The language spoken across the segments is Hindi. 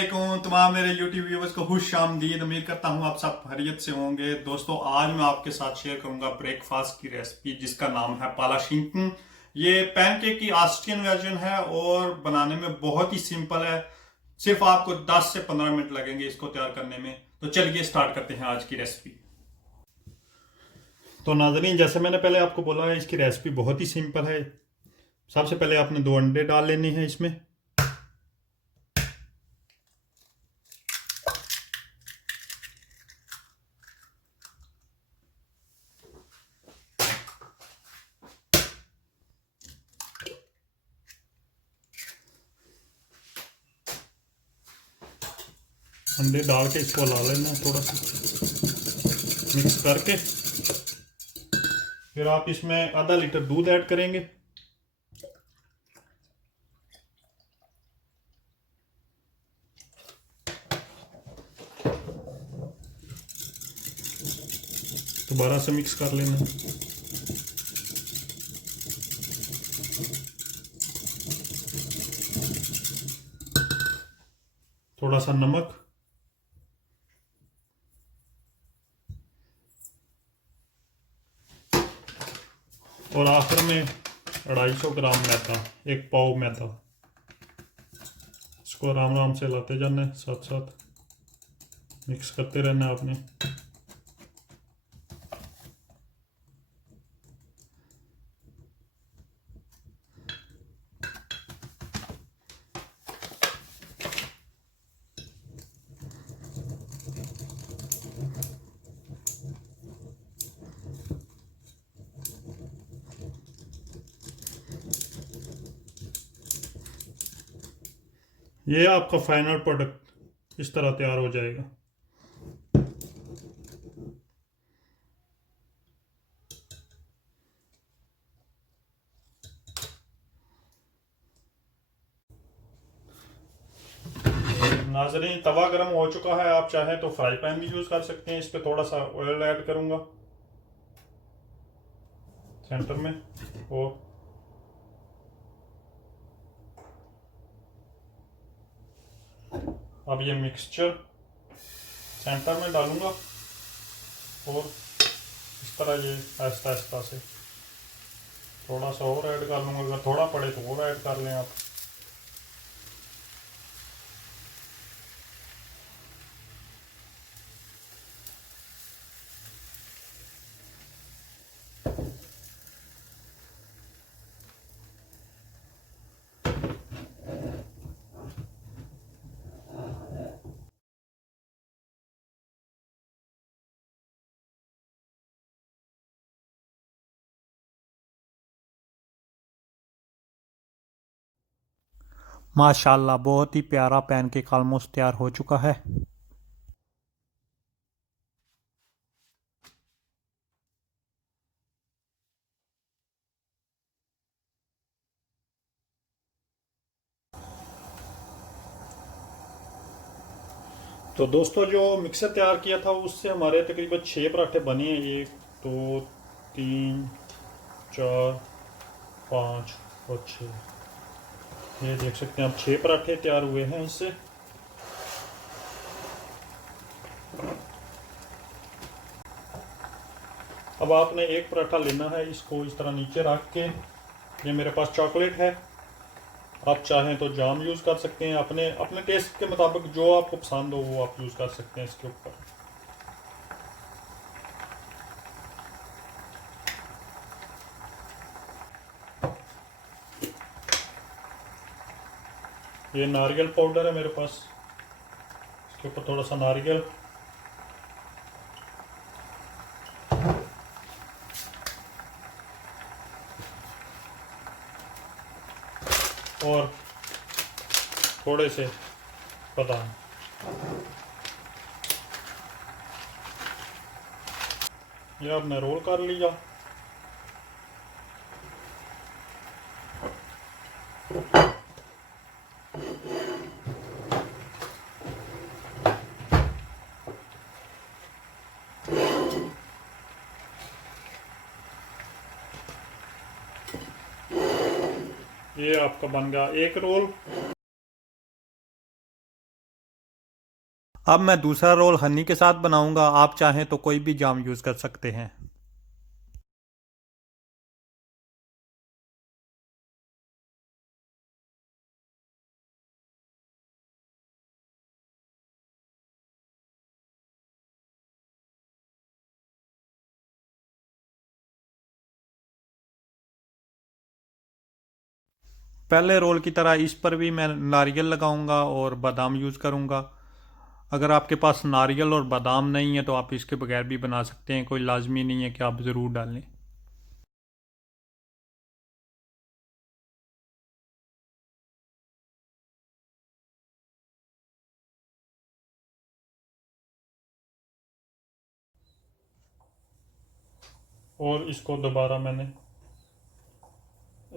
वालेकुम तमाम मेरे YouTube व्यूवर्स को खुश आमदीद। उम्मीद करता हूँ आप सब खैरियत से होंगे। दोस्तों, आज मैं आपके साथ शेयर करूंगा ब्रेकफास्ट की रेसिपी जिसका नाम है पालाशिंकन। ये पैनकेक की ऑस्ट्रियन वर्जन है और बनाने में बहुत ही सिंपल है। सिर्फ आपको 10 से 15 मिनट लगेंगे इसको तैयार करने में। तो चलिए स्टार्ट करते हैं आज की रेसिपी। तो नाजरीन, जैसे मैंने पहले आपको बोला है, इसकी रेसिपी बहुत ही सिंपल है। सबसे पहले आपने 2 अंडे डाल लेने हैं इसमें। अंडे डाल के इसको ला लेना, थोड़ा सा मिक्स करके। फिर आप इसमें आधा लीटर दूध ऐड करेंगे। दोबारा से मिक्स कर लेना। थोड़ा सा नमक और आखिर में 250 ग्राम मैदा, 1 पाव मैदा। इसको आराम आराम से लाते जाना है, साथ साथ मिक्स करते रहना है आपने। ये आपका फाइनल प्रोडक्ट इस तरह तैयार हो जाएगा। नाज़रीन, तवा गर्म हो चुका है। आप चाहें तो फ्राई पैन भी यूज़ कर सकते हैं। इस पर थोड़ा सा ऑयल ऐड करूँगा सेंटर में, और अब ये मिक्सचर सेंटर में डालूँगा और इस तरह ये आहिस्ता आहिस्ता से थोड़ा सा और ऐड कर लूँगा। अगर थोड़ा पड़े तो और ऐड कर लें आप। माशाल्लाह, बहुत ही प्यारा पैनकेक ऑलमोस्ट तैयार हो चुका है। तो दोस्तों, जो मिक्सर तैयार किया था उससे हमारे तकरीबन 6 पराठे बने हैं। 1 2 3 4 5 और 6। ये देख सकते हैं आप, 6 पराठे तैयार हुए हैं इससे। अब आपने एक पराठा लेना है, इसको इस तरह नीचे रख के। ये मेरे पास चॉकलेट है, आप चाहें तो जाम यूज़ कर सकते हैं। अपने अपने टेस्ट के मुताबिक जो आपको पसंद हो वो आप यूज़ कर सकते हैं इसके ऊपर। ये नारियल पाउडर है मेरे पास, इसके ऊपर थोड़ा सा नारियल और थोड़े से बादाम। ये आपने रोल कर लिया। ये आपका बन गया एक रोल। अब मैं दूसरा रोल हनी के साथ बनाऊंगा। आप चाहें तो कोई भी जाम यूज़ कर सकते हैं। पहले रोल की तरह इस पर भी मैं नारियल लगाऊंगा और बादाम यूज़ करूंगा। अगर आपके पास नारियल और बादाम नहीं है तो आप इसके बगैर भी बना सकते हैं, कोई लाजमी नहीं है कि आप ज़रूर डालें। और इसको दोबारा मैंने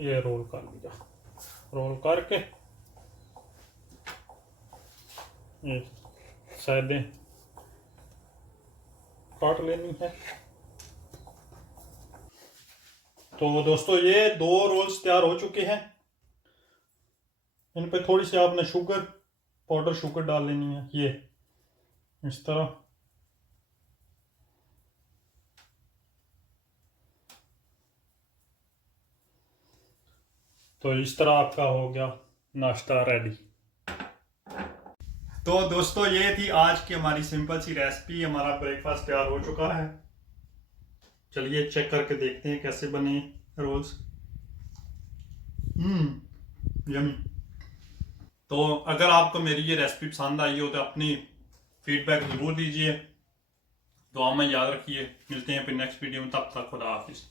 ये रोल कर लिया। रोल करके ये सैदें काट लेनी है। तो दोस्तों ये 2 रोल्स तैयार हो चुके हैं। इन पे थोड़ी सी आपने पाउडर शुगर डाल लेनी है, ये इस तरह। तो इस तरह आपका हो गया नाश्ता रेडी। तो दोस्तों ये थी आज की हमारी सिंपल सी रेसिपी। हमारा ब्रेकफास्ट तैयार हो चुका है। चलिए चेक करके देखते हैं कैसे बने रोल्स। यमी। तो अगर आपको मेरी ये रेसिपी पसंद आई हो तो अपनी फीडबैक ज़रूर दीजिए। दुआ में याद रखिए। मिलते हैं फिर नेक्स्ट वीडियो में, तब तक खुदा हाफिज़।